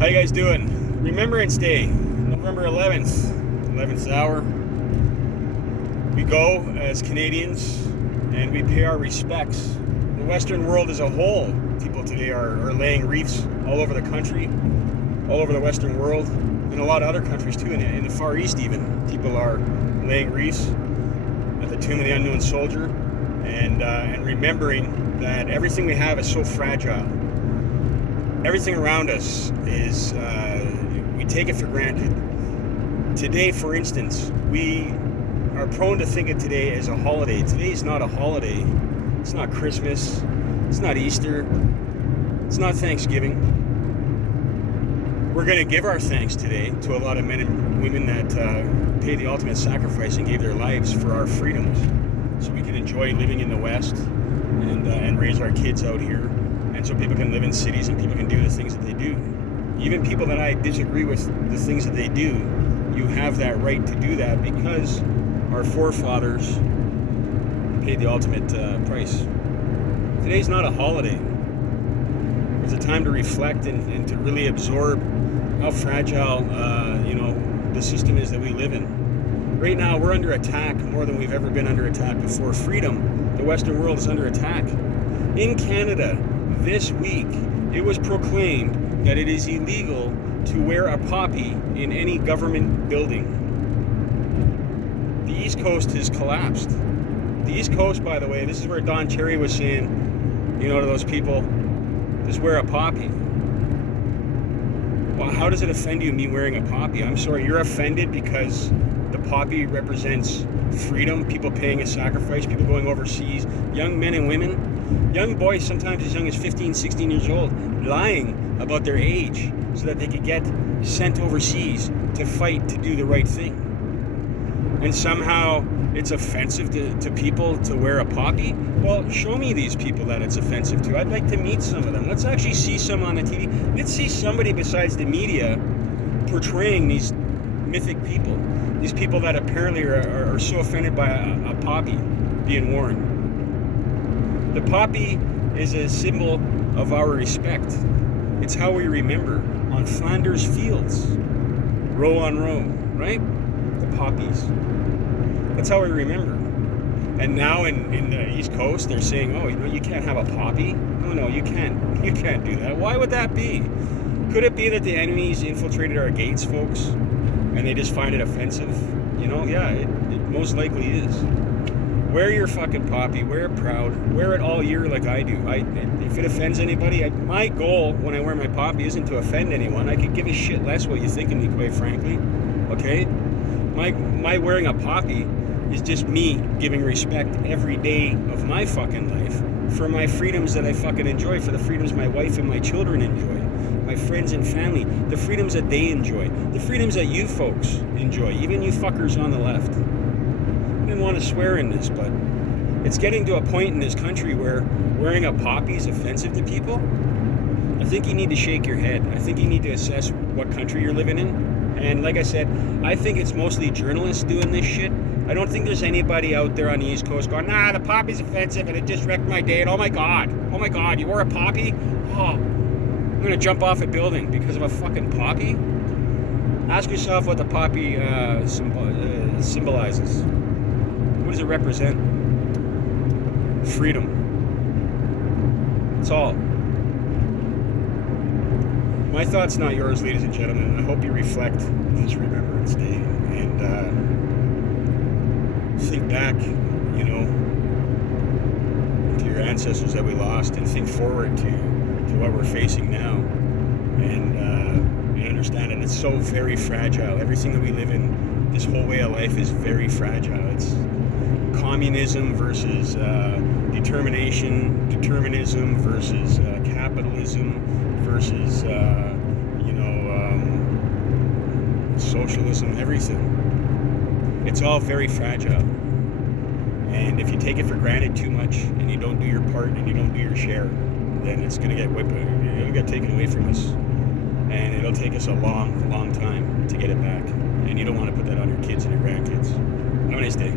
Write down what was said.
How you guys doing? Remembrance Day, November 11th hour. We go as Canadians and we pay our respects. The Western world as a whole, people today are laying wreaths all over the country, all over the Western world, and a lot of other countries too, in the Far East even. People are laying wreaths at the tomb of the unknown soldier and remembering that everything we have is so fragile. Everything around us is, we take it for granted. Today, for instance, we are prone to think of today as a holiday. Today is not a holiday. It's not Christmas. It's not Easter. It's not Thanksgiving. We're going to give our thanks today to a lot of men and women that paid the ultimate sacrifice and gave their lives for our freedoms, so we can enjoy living in the West and raise our kids out here. And so people can live in cities and people can do the things that they do. Even people that I disagree with the things that they do, you have that right to do that because our forefathers paid the ultimate price. Today's not a holiday. It's a time to reflect and to really absorb how fragile, the system is that we live in. Right now, we're under attack more than we've ever been under attack before. Freedom, the Western world is under attack. In Canada, this week, it was proclaimed that it is illegal to wear a poppy in any government building. The East Coast has collapsed. The East Coast, by the way, this is where Don Cherry was saying, to those people, just wear a poppy. Well, how does it offend you, me wearing a poppy? I'm sorry, you're offended because the poppy represents freedom, people paying a sacrifice, people going overseas, young men and women, young boys sometimes as young as 15, 16 years old, lying about their age so that they could get sent overseas to fight to do the right thing. And somehow it's offensive to people to wear a poppy? Well, show me these people that it's offensive to. I'd like to meet some of them. Let's actually see some on the TV. Let's see somebody besides the media portraying these mythic people. These people that apparently are so offended by a poppy being worn. The poppy is a symbol of our respect. It's how we remember on Flanders Fields, row on row, right? The poppies. That's how we remember. And now in the East Coast, they're saying, oh, you can't have a poppy. No, you can't. You can't do that. Why would that be? Could it be that the enemies infiltrated our gates, folks, and they just find it offensive? Yeah, it most likely is. Wear your fucking poppy. Wear it proud. Wear it all year like I do. If it offends anybody, my goal when I wear my poppy isn't to offend anyone. I could give a shit less what you think of me, quite frankly. Okay? My wearing a poppy is just me giving respect every day of my fucking life for my freedoms that I fucking enjoy, for the freedoms my wife and my children enjoy, my friends and family, the freedoms that they enjoy, the freedoms that you folks enjoy, even you fuckers on the left. I didn't want to swear in this, but it's getting to a point in this country where wearing a poppy is offensive to people. I think you need to shake your head. I think you need to assess what country you're living in. And like I said, I think it's mostly journalists doing this shit. I don't think there's anybody out there on the East Coast going, nah, the poppy's offensive and it just wrecked my day. And oh my God, you wore a poppy? Oh, I'm going to jump off a building because of a fucking poppy? Ask yourself what the poppy symbolizes. What does it represent? Freedom. That's all. My thoughts, not yours, ladies and gentlemen. I hope you reflect this Remembrance Day and think back, to your ancestors that we lost, and think forward to what we're facing now, and understand that it's so very fragile. Everything that we live in, this whole way of life, is very fragile. It's communism versus determinism versus capitalism versus socialism, everything. It's all very fragile. And if you take it for granted too much and you don't do your part and you don't do your share, then it's going to it'll get taken away from us. And it'll take us a long, long time to get it back. And you don't want to put that on your kids and your grandkids. Have a nice day.